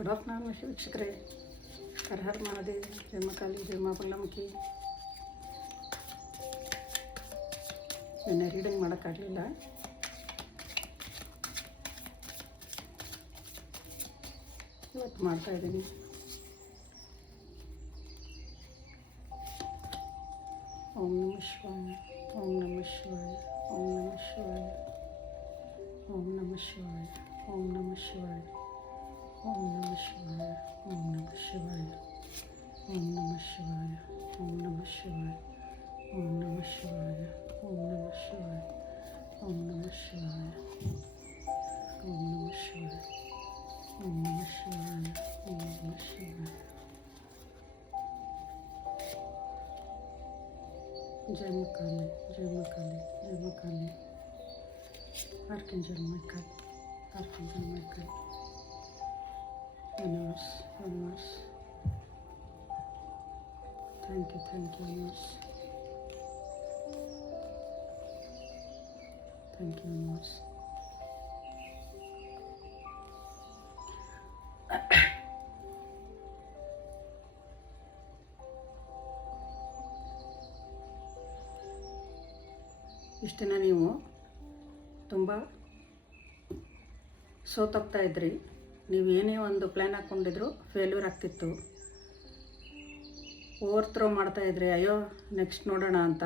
Good afternoon ವೀಕ್ಷಕರೇ. ಹರ ಹರ ಮಹಾದೇವ್, ಜೈ ಮಾ ಕಾಳಿ, ಜೈ ಮಾ ಬಂಗಾಮುಖಿ. ನಿನ್ನೆ ರೀಡಿಂಗ್ ಮಾಡೋಕ್ಕಾಗಲಿಲ್ಲ. ಇವತ್ತು ಮಾಡ್ತಾಯಿದ್ದೀನಿ. ಓಂ ನಮಃ ಶಿವಾಯ, ಓಂ ನಮಃ ಶಿವಾಯ, ಓಂ ನಮಃ ಶಿವಾಯ, ಓಂ ನಮಃ ಶಿವಾಯ, ಓಂ ನಮಃ ಶಿವಾಯ, ಓಂ ನಮಃ ಶಿವಾಯ, ಓಂ ನಮಃ ಶಿವಾಯ, ಓಂ ನಮಃ ಶಿವಾಯ, ಓಂ ನಮಃ ಶಿವಾಯ, ಓಂ ನಮಃ ಶಿವಾಯ, ಓಂ ನಮಃ ಶಿವಾಯ, ಓಂ ನಮಃ ಶಿವಾಯ, ಓಂ ನಮಃ ಶಿವಾಯ, ಓಂ ನಮಃ ಶಿವಾಯ, ಓಂ ನಮಃ ಶಿವಾಯ. ಜೈ ಮಾ ಕಾಳಿ, ಜೈ ಮಾ ಕಾಳಿ, ಜೈ Maa Kali. Archangel Michael, archangel Michael. Universe, universe. Thank you, universe. Thank you, universe. ಇಷ್ಟು ದಿನ ನೀವು ತುಂಬ ಸೋತೋಗ್ತಾ ಇದ್ರಿ. ನೀವು ಏನೇ ಒಂದು ಪ್ಲ್ಯಾನ್ ಹಾಕ್ಕೊಂಡಿದ್ರು ಫೇಲ್ಯೂರ್ ಆಗ್ತಿತ್ತು. ಓವರ್ ಥ್ರೋ ಮಾಡ್ತಾಯಿದ್ರಿ, ಅಯ್ಯೋ ನೆಕ್ಸ್ಟ್ ನೋಡೋಣ ಅಂತ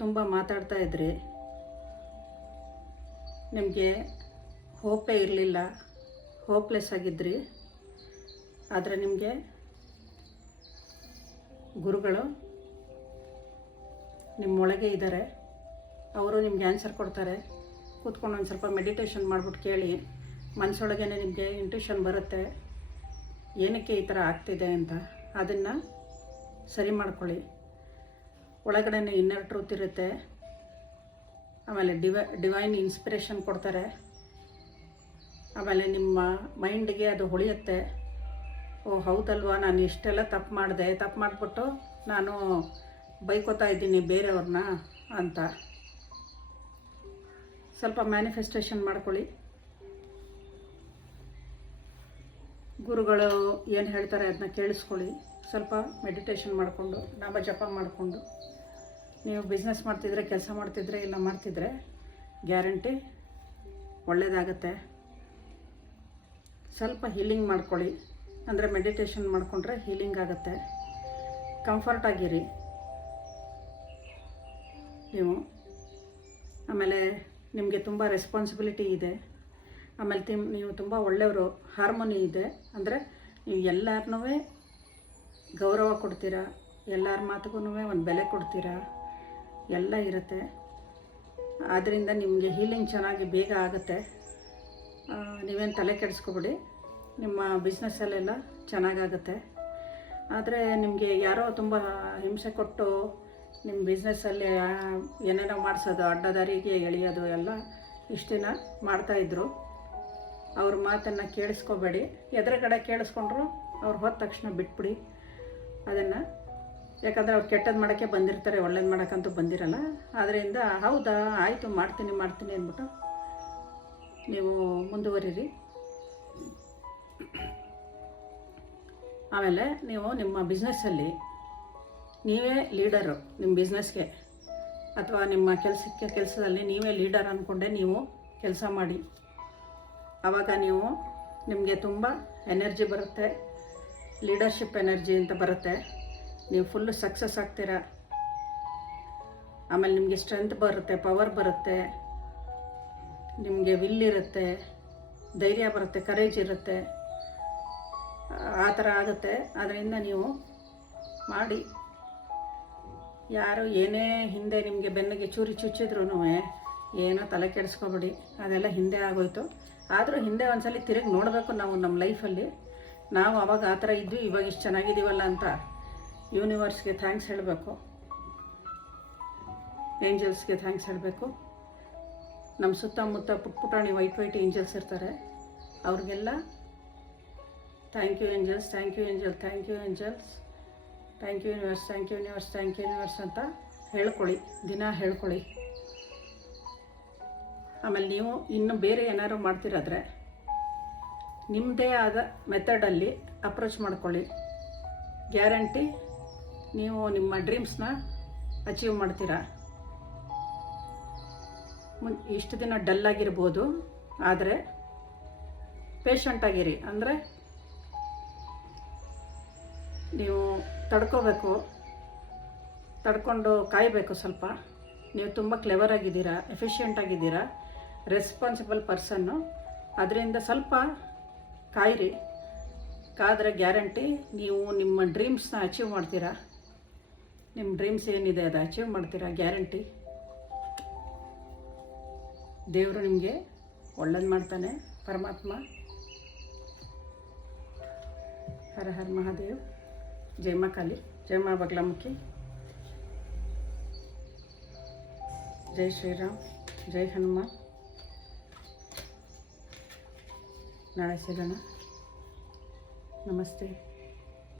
ತುಂಬ ಮಾತಾಡ್ತಾಯಿದ್ರಿ. ನಿಮಗೆ ಹೋಪೇ ಇರಲಿಲ್ಲ, ಹೋಪ್ಲೆಸ್ ಆಗಿದ್ರಿ. ಆದರೆ ನಿಮಗೆ ಗುರುಗಳು ನಿಮ್ಮೊಳಗೆ ಇದ್ದಾರೆ. ಅವರು ನಿಮಗೆ ಆನ್ಸರ್ ಕೊಡ್ತಾರೆ. ಕೂತ್ಕೊಂಡು ಒಂದು ಸ್ವಲ್ಪ ಮೆಡಿಟೇಷನ್ ಮಾಡಿಬಿಟ್ಟು ಕೇಳಿ. ಮನಸ್ಸೊಳಗೇ ನಿಮಗೆ ಇಂಟ್ಯೂಷನ್ ಬರುತ್ತೆ, ಏನಕ್ಕೆ ಈ ಥರ ಆಗ್ತಿದೆ ಅಂತ. ಅದನ್ನು ಸರಿ ಮಾಡ್ಕೊಳ್ಳಿ. ಒಳಗಡೆ ಇನ್ನರ್ ಟ್ರೂತ್ ಇರುತ್ತೆ. ಆಮೇಲೆ ಡಿವೈನ್ ಇನ್ಸ್ಪಿರೇಷನ್ ಕೊಡ್ತಾರೆ. ಆಮೇಲೆ ನಿಮ್ಮ ಮೈಂಡಿಗೆ ಅದು ಹೊಳೆಯುತ್ತೆ. ಓ ಹೌದಲ್ವಾ, ನಾನು ಇಷ್ಟೆಲ್ಲ ತಪ್ಪು ಮಾಡಿಬಿಟ್ಟು ನಾನು ಬೈಕೋತಾ ಇದ್ದೀನಿ ಬೇರೆಯವ್ರನ್ನ ಅಂತ. ಸ್ವಲ್ಪ ಮ್ಯಾನಿಫೆಸ್ಟೇಷನ್ ಮಾಡ್ಕೊಳ್ಳಿ. ಗುರುಗಳು ಏನು ಹೇಳ್ತಾರೆ ಅದನ್ನ ಕೇಳಿಸ್ಕೊಳ್ಳಿ. ಸ್ವಲ್ಪ ಮೆಡಿಟೇಷನ್ ಮಾಡಿಕೊಂಡು, ನಾಮ ಜಪ ಮಾಡಿಕೊಂಡು, ನೀವು ಬಿಸ್ನೆಸ್ ಮಾಡ್ತಿದ್ರೆ, ಕೆಲಸ ಮಾಡ್ತಿದ್ರೆ, ಇಲ್ಲ ಮಾಡ್ತಿದ್ರೆ ಗ್ಯಾರಂಟಿ ಒಳ್ಳೆಯದಾಗತ್ತೆ. ಸ್ವಲ್ಪ ಹೀಲಿಂಗ್ ಮಾಡ್ಕೊಳ್ಳಿ. ಅಂದರೆ ಮೆಡಿಟೇಷನ್ ಮಾಡಿಕೊಂಡ್ರೆ ಹೀಲಿಂಗ್ ಆಗುತ್ತೆ. ಕಂಫರ್ಟಾಗಿರಿ ನೀವು. ಆಮೇಲೆ ನಿಮಗೆ ತುಂಬ ರೆಸ್ಪಾನ್ಸಿಬಿಲಿಟಿ ಇದೆ. ಆಮೇಲೆ ನೀವು ತುಂಬ ಒಳ್ಳೆಯವರು. ಹಾರ್ಮೋನಿ ಇದೆ. ಅಂದರೆ ನೀವು ಎಲ್ಲರನ್ನೂ ಗೌರವ ಕೊಡ್ತೀರಾ, ಎಲ್ಲರ ಮಾತುಗೂ ಒಂದು ಬೆಲೆ ಕೊಡ್ತೀರಾ, ಎಲ್ಲ ಇರುತ್ತೆ. ಆದ್ದರಿಂದ ನಿಮಗೆ ಹೀಲಿಂಗ್ ಚೆನ್ನಾಗಿ ಬೇಗ ಆಗುತ್ತೆ. ನೀವೇನು ತಲೆ ಕೆಡಿಸ್ಕೊಬಿಡಿ, ನಿಮ್ಮ ಬಿಸ್ನೆಸ್ಸಲ್ಲೆಲ್ಲ ಚೆನ್ನಾಗಾಗುತ್ತೆ. ಆದರೆ ನಿಮಗೆ ಯಾರೋ ತುಂಬ ಹಿಂಸೆ ಕೊಟ್ಟು ನಿಮ್ಮ ಬಿಸ್ನೆಸ್ಸಲ್ಲಿ ಏನೇನೋ ಮಾಡಿಸೋದು, ಅಡ್ಡದಾರಿಗೆ ಎಳೆಯೋದು ಎಲ್ಲ ಇಷ್ಟು ದಿನ ಮಾಡ್ತಾಯಿದ್ರು. ಅವ್ರ ಮಾತನ್ನು ಕೇಳಿಸ್ಕೋಬೇಡಿ. ಎದುರುಗಡೆ ಕೇಳಿಸ್ಕೊಂಡ್ರು ಅವ್ರು ಹೋದ ತಕ್ಷಣ ಬಿಟ್ಬಿಡಿ ಅದನ್ನು. ಯಾಕಂದರೆ ಅವ್ರು ಕೆಟ್ಟದ್ದು ಮಾಡೋಕ್ಕೆ ಬಂದಿರ್ತಾರೆ, ಒಳ್ಳೇದು ಮಾಡೋಕ್ಕಂತೂ ಬಂದಿರಲ್ಲ. ಆದ್ದರಿಂದ ಹೌದಾ ಆಯಿತು ಮಾಡ್ತೀನಿ ಅಂದ್ಬಿಟ್ಟು ನೀವು ಮುಂದುವರಿರಿ. ಆಮೇಲೆ ನೀವು ನಿಮ್ಮ ಬಿಸ್ನೆಸ್ಸಲ್ಲಿ ನೀವೇ ಲೀಡರು. ನಿಮ್ಮ ಬಿಸ್ನೆಸ್ಗೆ ಅಥವಾ ನಿಮ್ಮ ಕೆಲಸದಲ್ಲಿ ನೀವೇ ಲೀಡರ್ ಅಂದ್ಕೊಂಡೆ ನೀವು ಕೆಲಸ ಮಾಡಿ. ಆವಾಗ ನಿಮಗೆ ತುಂಬ ಎನರ್ಜಿ ಬರುತ್ತೆ, ಲೀಡರ್ಶಿಪ್ ಎನರ್ಜಿ ಅಂತ ಬರುತ್ತೆ. ನೀವು ಫುಲ್ಲು ಸಕ್ಸಸ್ ಆಗ್ತೀರ. ಆಮೇಲೆ ನಿಮಗೆ ಸ್ಟ್ರೆಂತ್ ಬರುತ್ತೆ, ಪವರ್ ಬರುತ್ತೆ, ನಿಮಗೆ ವಿಲ್ ಇರುತ್ತೆ, ಧೈರ್ಯ ಬರುತ್ತೆ, ಕರೇಜ್ ಇರುತ್ತೆ. ಆ ಥರ ಆಗುತ್ತೆ. ಅದರಿಂದ ನೀವು ಮಾಡಿ. ಯಾರು ಏನೇ ಹಿಂದೆ ನಿಮಗೆ ಬೆನ್ನಿಗೆ ಚೂರಿ ಚುಚ್ಚಿದ್ರೂ ಏನೋ ತಲೆ ಕೆಡಿಸ್ಕೊಬೇಡಿ, ಅದೆಲ್ಲ ಹಿಂದೆ ಆಗೋಯ್ತು. ಆದರೂ ಹಿಂದೆ ಒಂದ್ಸಲಿ ತಿರುಗಿ ನೋಡಬೇಕು ನಾವು ನಮ್ಮ ಲೈಫಲ್ಲಿ. ನಾವು ಆವಾಗ ಆ ಥರ ಇದ್ವಿ, ಇವಾಗ ಇಷ್ಟು ಚೆನ್ನಾಗಿದ್ದೀವಲ್ಲ ಅಂತ ಯೂನಿವರ್ಸ್ಗೆ ಥ್ಯಾಂಕ್ಸ್ ಹೇಳಬೇಕು, ಏಂಜಲ್ಸ್ಗೆ ಥ್ಯಾಂಕ್ಸ್ ಹೇಳಬೇಕು. ನಮ್ಮ ಸುತ್ತಮುತ್ತ ಪುಟಾಣಿ ವೈಟ್ ಏಂಜಲ್ಸ್ ಇರ್ತಾರೆ. ಅವ್ರಿಗೆಲ್ಲ thank you angels, thank you angel, thank you angels, thank you universe, thank you universe, thank you universe ಅಂತ ಹೇಳ್ಕೊಳ್ಳಿ, ದಿನ ಹೇಳ್ಕೊಳ್ಳಿ. ಆಮೇಲೆ ನೀವು ಇನ್ನು ಬೇರೆ ಏನಾದ್ರು ಮಾಡ್ತಿರಾದ್ರೆ ನಿಮ್ಮದೇ ಆದ ಮೆಥಡಲ್ಲಿ ಅಪ್ರೋಚ್ ಮಾಡ್ಕೊಳ್ಳಿ. ಗ್ಯಾರಂಟಿ ನೀವು ನಿಮ್ಮ ಡ್ರೀಮ್ಸ್ನ ಅಚೀವ್ ಮಾಡ್ತೀರಾ. ಇಷ್ಟು ದಿನ ಡಲ್ಲಾಗಿರ್ಬೋದು, ಆದರೆ ಪೇಷಂಟಾಗಿರಿ. ಅಂದರೆ ನೀವು ತಡ್ಕೋಬೇಕು, ತಡ್ಕೊಂಡು ಕಾಯಬೇಕು ಸ್ವಲ್ಪ. ನೀವು ತುಂಬ ಕ್ಲೆವರ್ ಆಗಿದ್ದೀರಾ, ಎಫಿಷಿಯೆಂಟ್ ಆಗಿದ್ದೀರಾ, ರೆಸ್ಪಾನ್ಸಿಬಲ್ ಪರ್ಸನ್ನು. ಅದರಿಂದ ಸ್ವಲ್ಪ ಕಾಯಿರಿ. ಕಾದರೆ ಗ್ಯಾರಂಟಿ ನೀವು ನಿಮ್ಮ ಡ್ರೀಮ್ಸ್ನ ಅಚೀವ್ ಮಾಡ್ತೀರಾ. ನಿಮ್ಮ ಡ್ರೀಮ್ಸ್ ಏನಿದೆ ಅದು ಅಚೀವ್ ಮಾಡ್ತೀರಾ, ಗ್ಯಾರಂಟಿ. ದೇವರು ನಿಮಗೆ ಒಳ್ಳೇದು ಮಾಡ್ತಾನೆ, ಪರಮಾತ್ಮ. ಹರ ಹರ ಮಹಾದೇವ್. ಜೈ ಮಾ ಕಾಳಿ, ಜೈ ಮಾ ಬಗ್ಲಾಮುಖಿ, ಜೈ ಶ್ರೀರಾಮ್, ಜೈ ಹನುಮಾನ್. ನಾಳೆ ಸಿಗೋಣ. ನಮಸ್ತೆ.